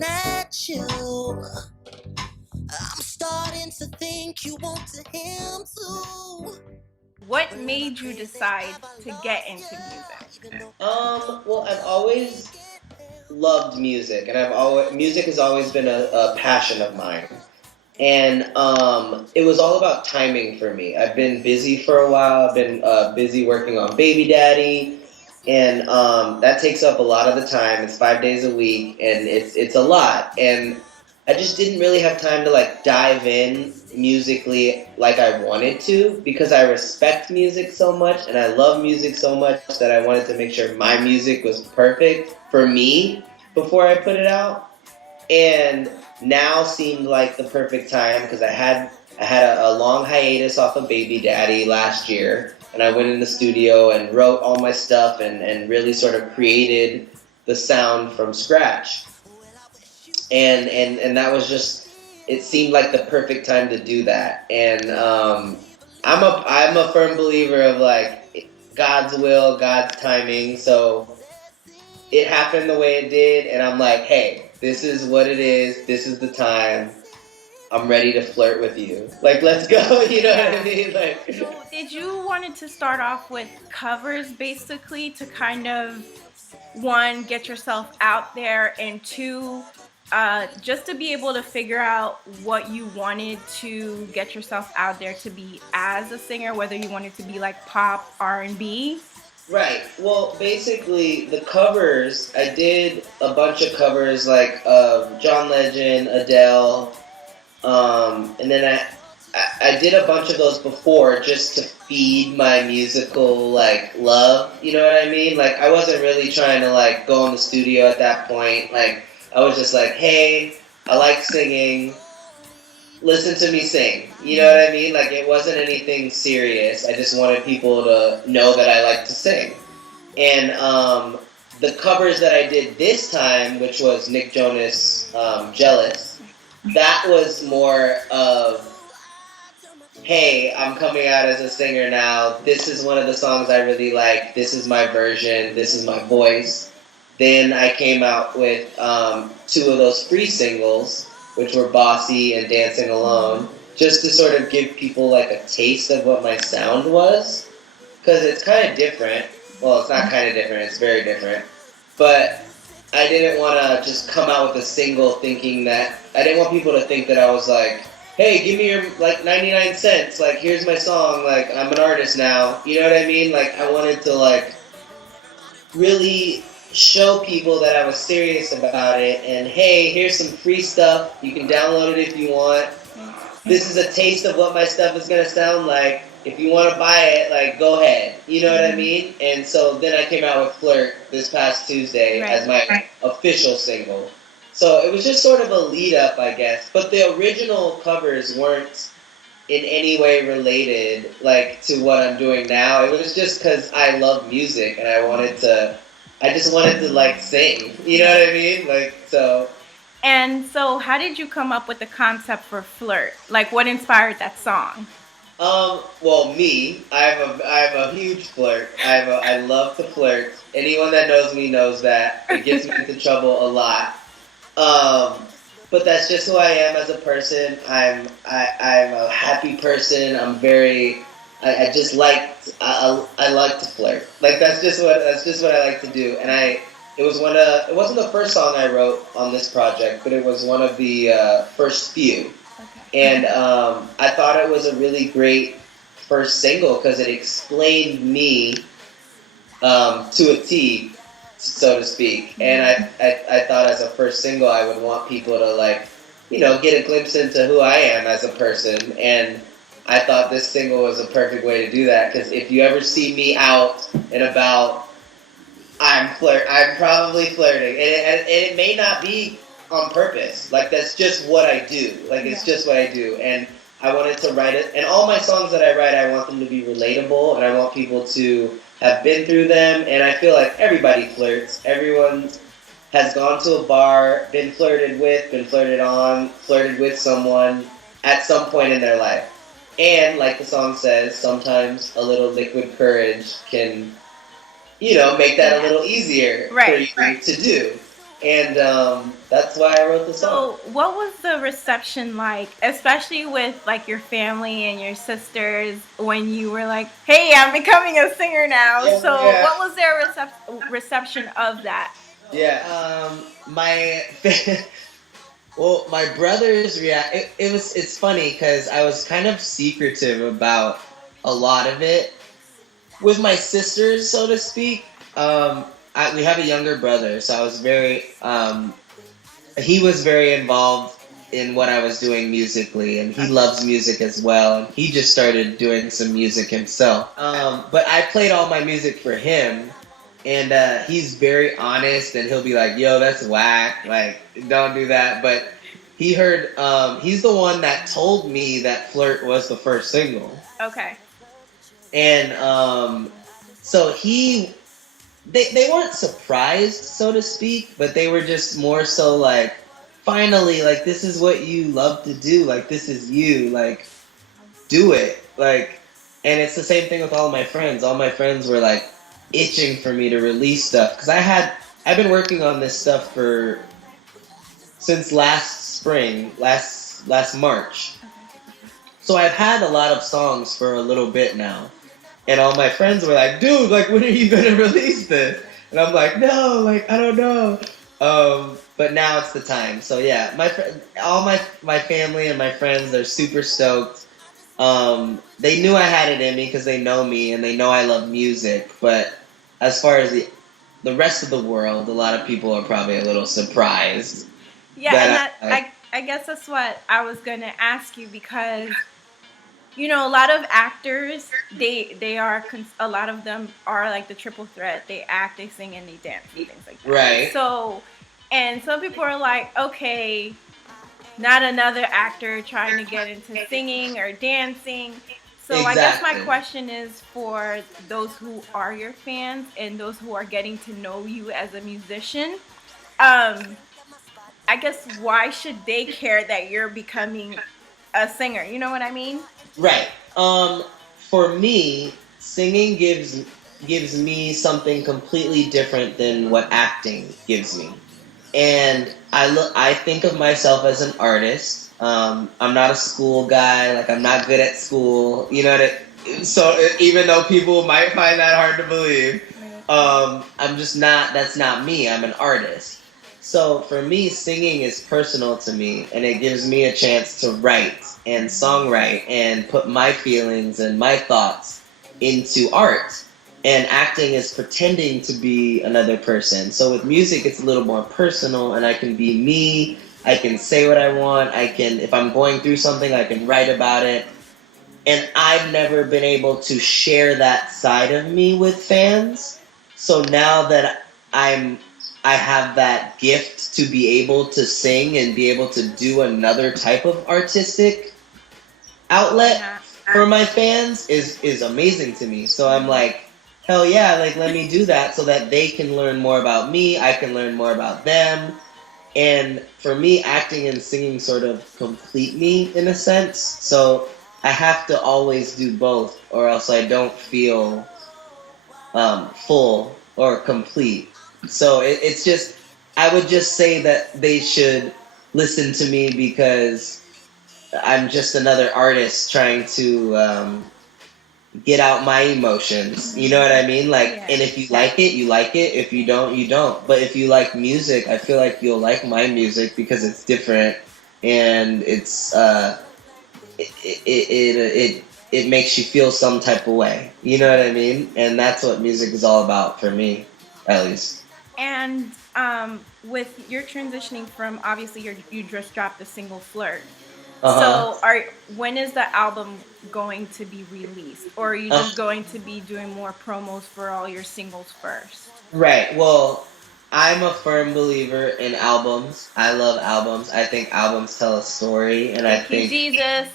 looking at you. I'm starting to think you want to him too. What made you decide to get into music? Well, I've always loved music, and music has always been a passion of mine. And it was all about timing for me. I've been busy for a while. I've been busy working on Baby Daddy, and that takes up a lot of the time. It's 5 days a week, and it's a lot. And I just didn't really have time to like dive in musically like I wanted to, because I respect music so much and I love music so much that I wanted to make sure my music was perfect for me before I put it out. And now seemed like the perfect time because I had a long hiatus off of Baby Daddy last year, and I went in the studio and wrote all my stuff and really sort of created the sound from scratch. And that was just, it seemed like the perfect time to do that. And I'm a firm believer of like God's will, God's timing. So it happened the way it did, and I'm like, hey, this is what it is. This is the time. I'm ready to flirt with you. Like, let's go. You know what I mean? Like, Did you wanted to start off with covers basically to kind of, one, get yourself out there, and two, just to be able to figure out what you wanted to get yourself out there to be as a singer, whether you wanted to be like pop, R&B? right. Well, basically, the covers, I did a bunch of covers like John Legend, Adele, and then I did a bunch of those before just to feed my musical like love. You know what I mean? Like, I wasn't really trying to like go in the studio at that point. Like, I was just like, hey, I like singing. Listen to me sing. You know what I mean? Like, it wasn't anything serious. I just wanted people to know that I like to sing. And the covers that I did this time, which was Nick Jonas' Jealous, that was more of, hey, I'm coming out as a singer now. This is one of the songs I really like. This is my version. This is my voice. Then I came out with two of those free singles, which were Bossy and Dancing Alone, just to sort of give people like a taste of what my sound was. Because it's kind of different. Well, it's not kind of different. It's very different. But I didn't want to just come out with a single thinking that, I didn't want people to think that I was like, hey, give me your like 99 cents, like here's my song, like I'm an artist now. You know what I mean? Like, I wanted to like really show people that I was serious about it, and hey, here's some free stuff. You can download it if you want. This is a taste of what my stuff is gonna sound like. If you want to buy it, like, go ahead. You know what I mean? And so then I came out with Flirt this past Tuesday as my official single. So it was just sort of a lead up, I guess. But the original covers weren't in any way related, like, to what I'm doing now. It was just because I love music and I just wanted to, like, sing. You know what I mean? Like, so. And so how did you come up with the concept for Flirt? Like, what inspired that song? Well, me, I'm a huge flirt. I love to flirt. Anyone that knows me knows that. It gets me into trouble a lot. But that's just who I am as a person. I'm a happy person. I just like, I like to flirt. Like, that's just what I like to do. And it wasn't the first song I wrote on this project, but it was one of the first few. And I thought it was a really great first single because it explained me to a T, so to speak. And I thought as a first single I would want people to, like, you know, get a glimpse into who I am as a person. And I thought this single was a perfect way to do that, because if you ever see me out and about, I'm probably flirting. And it may not be on purpose. Like, that's just what I do. Like, it's just what I do. And I wanted to write it. And all my songs that I write, I want them to be relatable, and I want people to have been through them. And I feel like everybody flirts. Everyone has gone to a bar, been flirted with, been flirted on, flirted with someone at some point in their life. And like the song says, sometimes a little liquid courage can, you know, make that a little easier for you to do. And that's why I wrote the song. So, what was the reception like, especially with like your family and your sisters, when you were like, "Hey, I'm becoming a singer now"? So, Yeah. what was their reception of that? Yeah. My well, my brother's react. It's funny because I was kind of secretive about a lot of it with my sisters, so to speak. We have a younger brother, so I was very he was very involved in what I was doing musically, and he loves music as well. And he just started doing some music himself. But I played all my music for him, and he's very honest, and he'll be like, "Yo, that's whack. Like, don't do that." But he heard. He's the one that told me that "Flirt" was the first single, Okay. and so they weren't surprised, so to speak, but they were just more so like, finally, like, this is what you love to do. Like, this is you. Like, do it. Like, and it's the same thing with all of my friends. All my friends were like itching for me to release stuff because I've been working on this stuff since last spring, last March. So I've had a lot of songs for a little bit now. And all my friends were like, "Dude, like, when are you gonna release this?" And I'm like, "No, like, I don't know." But now it's the time. So yeah, all my family and my friends, they're super stoked. They knew I had it in me because they know me and they know I love music. But as far as the rest of the world, a lot of people are probably a little surprised. Yeah, and I guess that's what I was gonna ask you, because a lot of actors, a lot of them are like the triple threat. They act, they sing, and they dance and things like that. Right. So, and some people are like, okay, not another actor trying to get into singing or dancing. So I guess my question is for those who are your fans and those who are getting to know you as a musician. I guess, why should they care that you're becoming a singer? You know what I mean? Right. For me, singing gives me something completely different than what acting gives me. And I think of myself as an artist. I'm not a school guy. Like, I'm not good at school. You know what? So even though people might find that hard to believe, I'm just not. That's not me. I'm an artist. So for me, singing is personal to me, and it gives me a chance to write and songwrite and put my feelings and my thoughts into art. And acting is pretending to be another person. So with music, it's a little more personal, and I can be me. I can say what I want. If I'm going through something, I can write about it. And I've never been able to share that side of me with fans. So now that I have that gift to be able to sing and be able to do another type of artistic outlet for my fans is amazing to me. So I'm like, hell yeah, like, let me do that so that they can learn more about me, I can learn more about them. And for me, acting and singing sort of complete me in a sense. So I have to always do both, or else I don't feel full or complete. So it's just, I would just say that they should listen to me because I'm just another artist trying to get out my emotions. You know what I mean? Like, Yeah. And if you like it, you like it. If you don't, you don't. But if you like music, I feel like you'll like my music because it's different and it makes you feel some type of way. You know what I mean? And that's what music is all about for me, at least. And with your transitioning from, obviously, you just dropped the single "Flirt." Uh-huh. So when is the album going to be released? Or are you just going to be doing more promos for all your singles first? Right. Well, I'm a firm believer in albums. I love albums. I think albums tell a story, and Thank you, Jesus.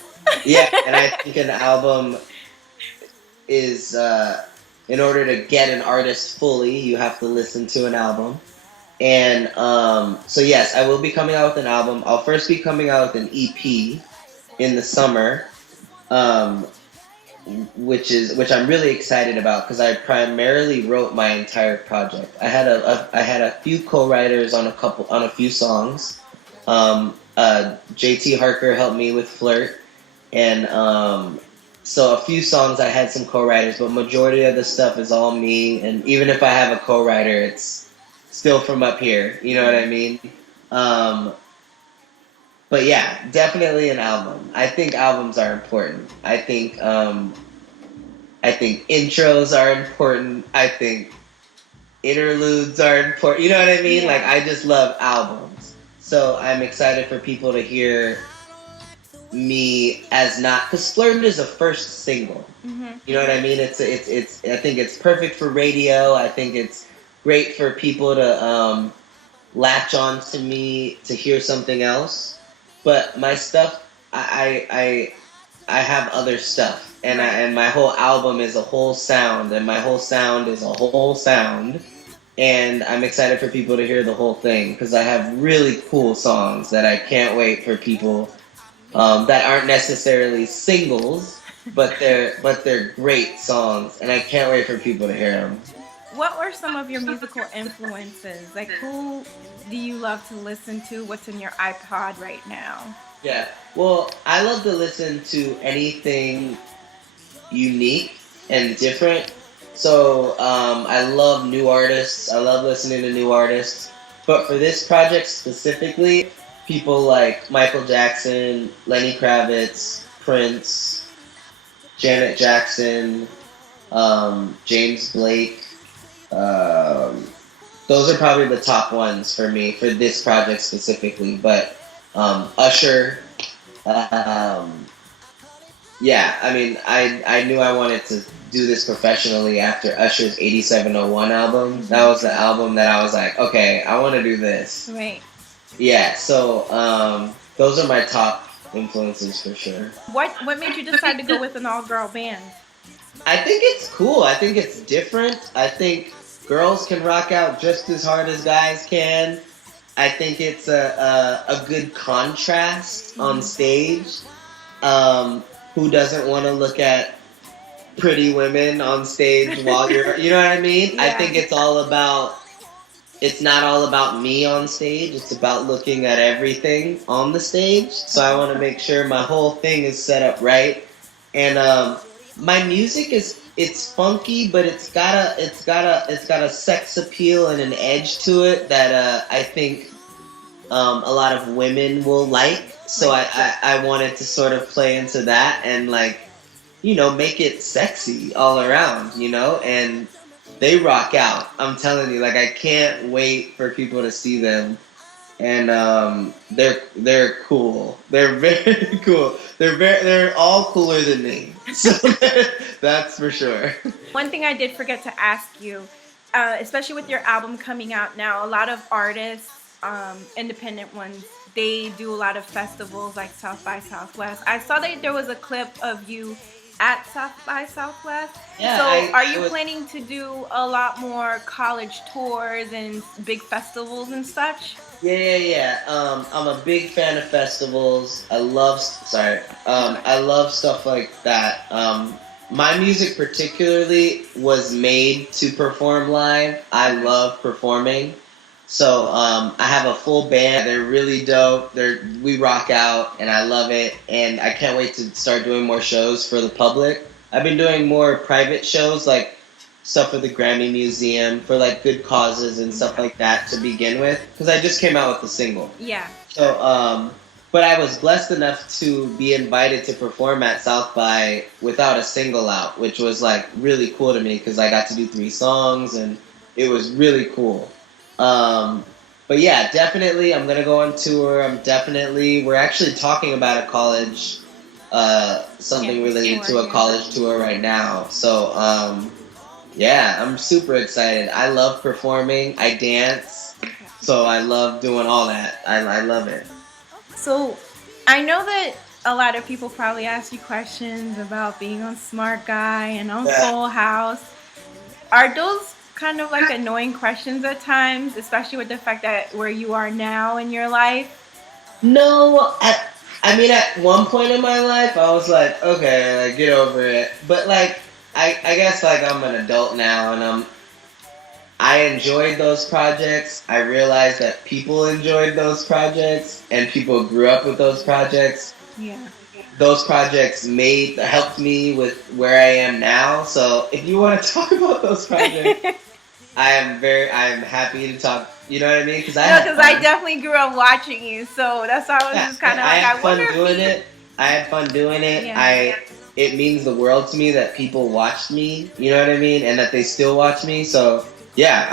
Yeah, and I think an album is in order to get an artist fully, you have to listen to an album. And so yes, I will be coming out with an album. I'll first be coming out with an EP in the summer. which I'm really excited about because I primarily wrote my entire project. I had a few co-writers on a few songs. JT Harker helped me with Flirt, and so a few songs I had some co-writers, but majority of the stuff is all me. And even if I have a co-writer, it's still from up here. You know what I mean? But yeah, definitely an album. I think albums are important. I think intros are important. I think interludes are important. You know what I mean? Yeah. Like, I just love albums. So I'm excited for people to hear me as not, because Flirted is a first single. Mm-hmm. You know what I mean? It's I think it's perfect for radio. I think it's great for people to latch on to me to hear something else. But my stuff, I have other stuff, and my whole album is a whole sound, and my whole sound is a whole sound, and I'm excited for people to hear the whole thing because I have really cool songs that I can't wait for people that aren't necessarily singles, but they're great songs, and I can't wait for people to hear them. What were some of your musical influences? Like, who do you love to listen to? What's in your iPod right now? Yeah. Well, I love to listen to anything unique and different. So I love new artists. I love listening to new artists. But for this project specifically, people like Michael Jackson, Lenny Kravitz, Prince, Janet Jackson, James Blake. Those are probably the top ones for me for this project specifically. But Usher. Yeah, I mean, I knew I wanted to do this professionally after Usher's 8701 album. That was the album that I was like, okay, I want to do this. Right. Yeah, so those are my top influences for sure. What made you decide to go with an all-girl band? I think it's cool. I think it's different. I think girls can rock out just as hard as guys can. I think it's a good contrast on stage. Who doesn't want to look at pretty women on stage while you know what I mean? Yeah. I think it's not all about me on stage. It's about looking at everything on the stage. So I want to make sure my whole thing is set up right. And my music it's funky, but it's got a sex appeal and an edge to it that I think a lot of women will like. So I wanted to sort of play into that and, like, you know, make it sexy all around, you know, and they rock out. I'm telling you, like, I can't wait for people to see them. And they're cool. They're very cool. They're all cooler than me. So that's for sure. One thing I did forget to ask you, especially with your album coming out now, a lot of artists, independent ones, they do a lot of festivals like South by Southwest. I saw that there was a clip of you at South by Southwest. Yeah, so are you planning to do a lot more college tours and big festivals and such? Yeah. I'm a big fan of festivals. I love stuff like that. My music particularly was made to perform live. I love performing. So I have a full band. They're really dope. We rock out, and I love it. And I can't wait to start doing more shows for the public. I've been doing more private shows, like stuff for the Grammy Museum, for like good causes and stuff like that to begin with, because I just came out with a single. Yeah. So, but I was blessed enough to be invited to perform at South by without a single out, which was like really cool to me because I got to do 3 songs, and it was really cool. But yeah, definitely I'm gonna go on tour. We're actually talking about a college, something related to a college tour right now. So yeah, I'm super excited. I love performing. I dance, so I love doing all that. I love it. So I know that a lot of people probably ask you questions about being on Smart Guy and on Full House. Are those kind of like annoying questions at times, especially with the fact that where you are now in your life? No, I mean, at one point in my life, I was like, okay, like, get over it. But like, I guess like I'm an adult now, and I enjoyed those projects. I realized that people enjoyed those projects, and people grew up with those projects. Yeah. Those projects helped me with where I am now. So if you want to talk about those projects, I am happy to talk. You know what I mean? Because I definitely grew up watching you, so that's why I was just kind of like, had I fun wonder doing it. I had fun doing it. Yeah. It means the world to me that people watched me. You know what I mean? And that they still watch me. So yeah,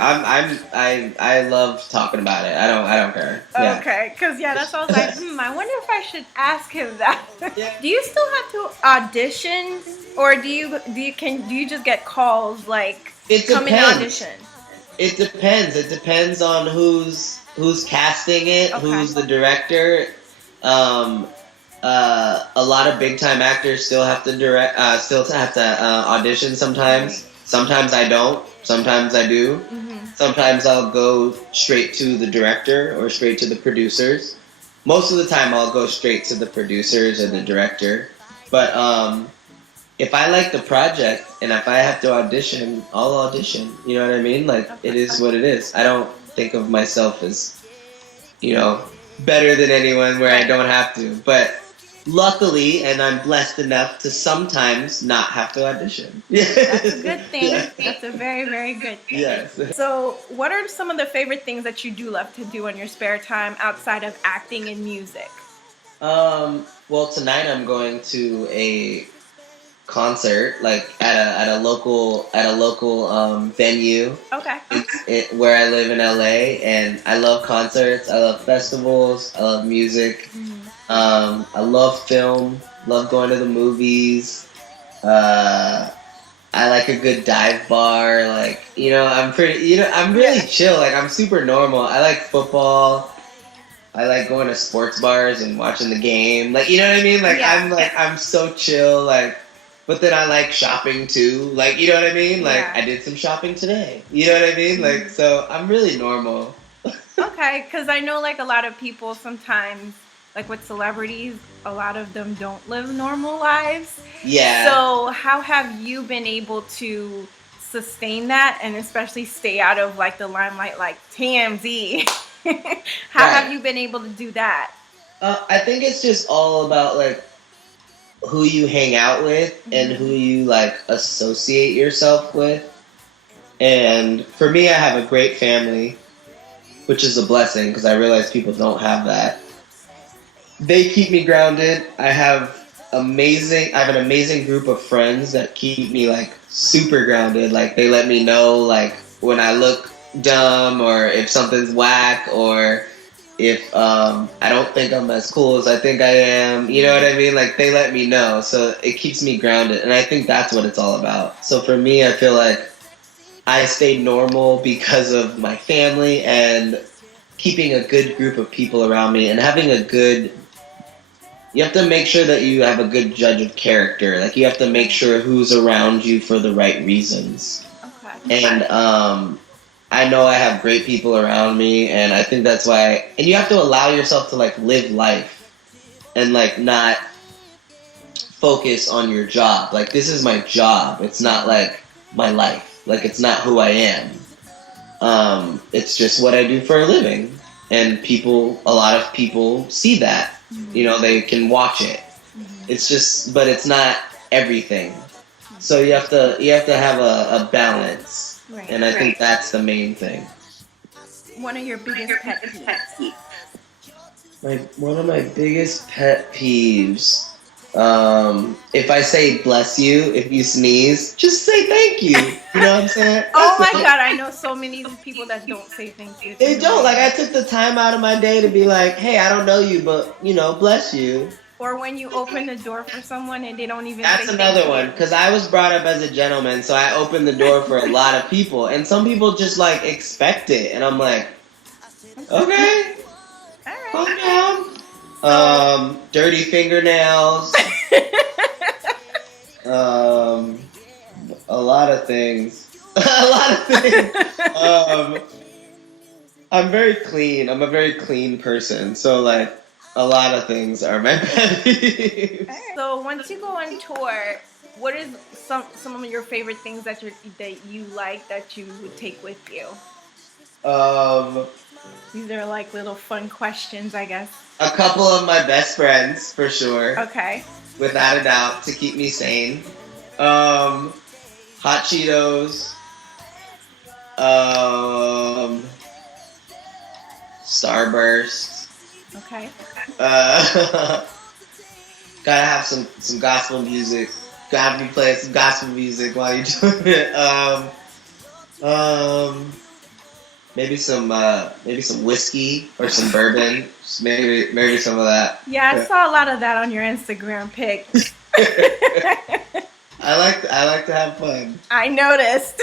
I love talking about it. I don't care. Yeah. Okay, because that's why I was like, I wonder if I should ask him that. Yeah. Do you still have to audition, or do you just get calls like It come and depends. audition? It depends. It depends on who's casting it, Okay. who's the director. A lot of big time actors still have to audition sometimes. Sometimes I don't. Sometimes I do. Mm-hmm. Sometimes I'll go straight to the director or straight to the producers. Most of the time I'll go straight to the producers or the director. But if I like the project and if I have to audition, I'll audition. You know what I mean? Like, it is what it is. I don't think of myself as, better than anyone where I don't have to. But luckily, and I'm blessed enough to sometimes not have to audition. That's a good thing. Yeah. That's a very, very good thing. Yes. So, what are some of the favorite things that you do love to do in your spare time outside of acting and music? Well, tonight I'm going to a concert, like at a local venue. Okay. Where I live in LA, and I love concerts. I love festivals. I love music. I love film. Love going to the movies. I like a good dive bar. Like, I'm really chill. Like, I'm super normal. I like football. I like going to sports bars and watching the game. Like, you know what I mean? Like, I'm so chill. Like, but then I like shopping too. Like, you know what I mean? Like, I did some shopping today. You know what I mean? Like, so I'm really normal. Okay, because I know like a lot of people sometimes, like with celebrities, a lot of them don't live normal lives. Yeah. So how have you been able to sustain that and especially stay out of like the limelight, like TMZ? How have you been able to do that? I think it's just all about like who you hang out with and who you like associate yourself with. And for me, I have a great family, which is a blessing because I realize people don't have that. They keep me grounded. I have an amazing group of friends that keep me like super grounded. Like, they let me know like when I look dumb or if something's whack or if I don't think I'm as cool as I think I am. You know what I mean? Like, they let me know. So it keeps me grounded. And I think that's what it's all about. So for me, I feel like I stayed normal because of my family and keeping a good group of people around me and having you have to make sure that you have a good judge of character. Like, you have to make sure who's around you for the right reasons. Okay. And I know I have great people around me, and I think that's why. And you have to allow yourself to like live life and like not focus on your job. Like, this is my job. It's not like my life. Like, it's not who I am. It's just what I do for a living, and a lot of people see that. You know, they can watch it. It's just, but it's not everything. So you have to have a balance. Right, and I think that's the main thing. One of your biggest pet peeves? One of my biggest pet peeves. If I say bless you, if you sneeze, just say thank you. You know what I'm saying? Oh my God, I know so many people that don't say thank you. They don't. Like, I took the time out of my day to be like, hey, I don't know you, but, bless you. Or when you open the door for someone and they don't even That's say another thank one, because I was brought up as a gentleman, so I opened the door for a lot of people, and some people just, like, expect it, and I'm like, okay, calm down. Dirty fingernails. A lot of things. I'm very clean. I'm a very clean person, so, like, A lot of things are my pet peeves. So once you go on tour, what is some of your favorite things that you like that you would take with you? These are like little fun questions, I guess. A couple of my best friends, for sure. Okay. Without a doubt, to keep me sane. Hot Cheetos. Starburst. Okay. Gotta have some gospel music. Gotta be playing some gospel music while you're doing it. Maybe some whiskey or some bourbon. Just maybe some of that. Yeah, I saw a lot of that on your Instagram pic. I like to have fun. I noticed.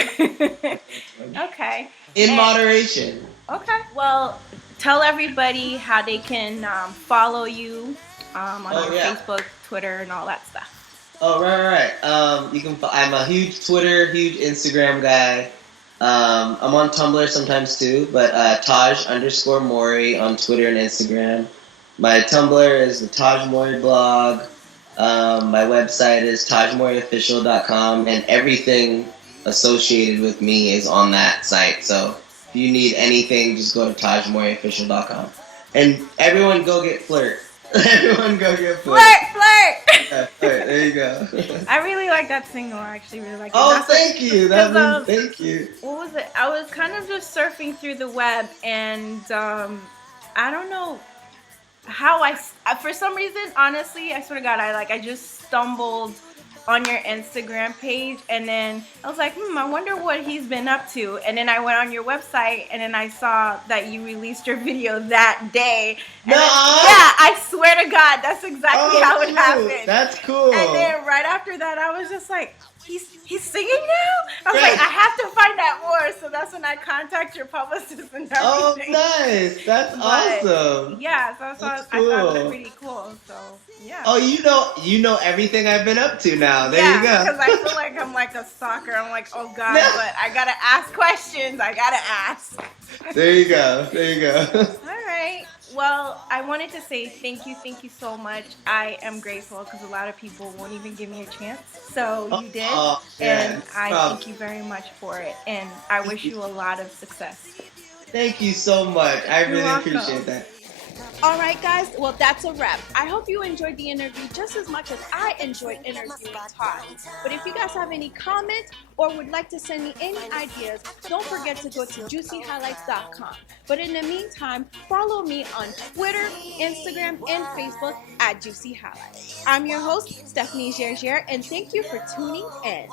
Okay. In moderation. Okay. Well, tell everybody how they can follow you on your Facebook, Twitter, and all that stuff. Oh, right. You can. I'm a huge Twitter, huge Instagram guy. I'm on Tumblr sometimes too, but Tahj_Mowry on Twitter and Instagram. My Tumblr is the Tahj Mowry blog. My website is TahjMowryOfficial.com, and everything associated with me is on that site. So if you need anything, just go to TahjMowryOfficial.com. And everyone go get Flirt. Everyone go get Flirt. Flirt! Yeah, Flirt, there you go. I really like that single. I actually really like it. Oh, thank you. Thank you. What was it? I was kind of just surfing through the web, and I don't know how for some reason, honestly, I swear to God, I just stumbled on your Instagram page, and then I was like, I wonder what he's been up to. And then I went on your website, and then I saw that you released your video that day. And I swear to God, that's exactly how it happened. That's cool. And then right after that, I was just like, he's singing now? I was like, I have to find out more. So that's when I contact your publicist and everything. Oh, nice. That's awesome. Yeah, so I thought it was pretty cool. So yeah. Oh, you know everything I've been up to now. There you go. Because I feel like I'm like a stalker. I'm like, oh God, but I gotta ask questions. I gotta ask. There you go. All right. Well, I wanted to say thank you so much. I am grateful because a lot of people won't even give me a chance. So you did, and I thank you very much for it. And I wish you a lot of success. Thank you so much. I really appreciate that. All right, guys. Well, that's a wrap. I hope you enjoyed the interview just as much as I enjoyed interviewing Tahj. But if you guys have any comments or would like to send me any ideas, don't forget to go to juicyhighlights.com. But in the meantime, follow me on Twitter, Instagram, and Facebook at Juicy Highlights. I'm your host, Stephanie Gergier, and thank you for tuning in.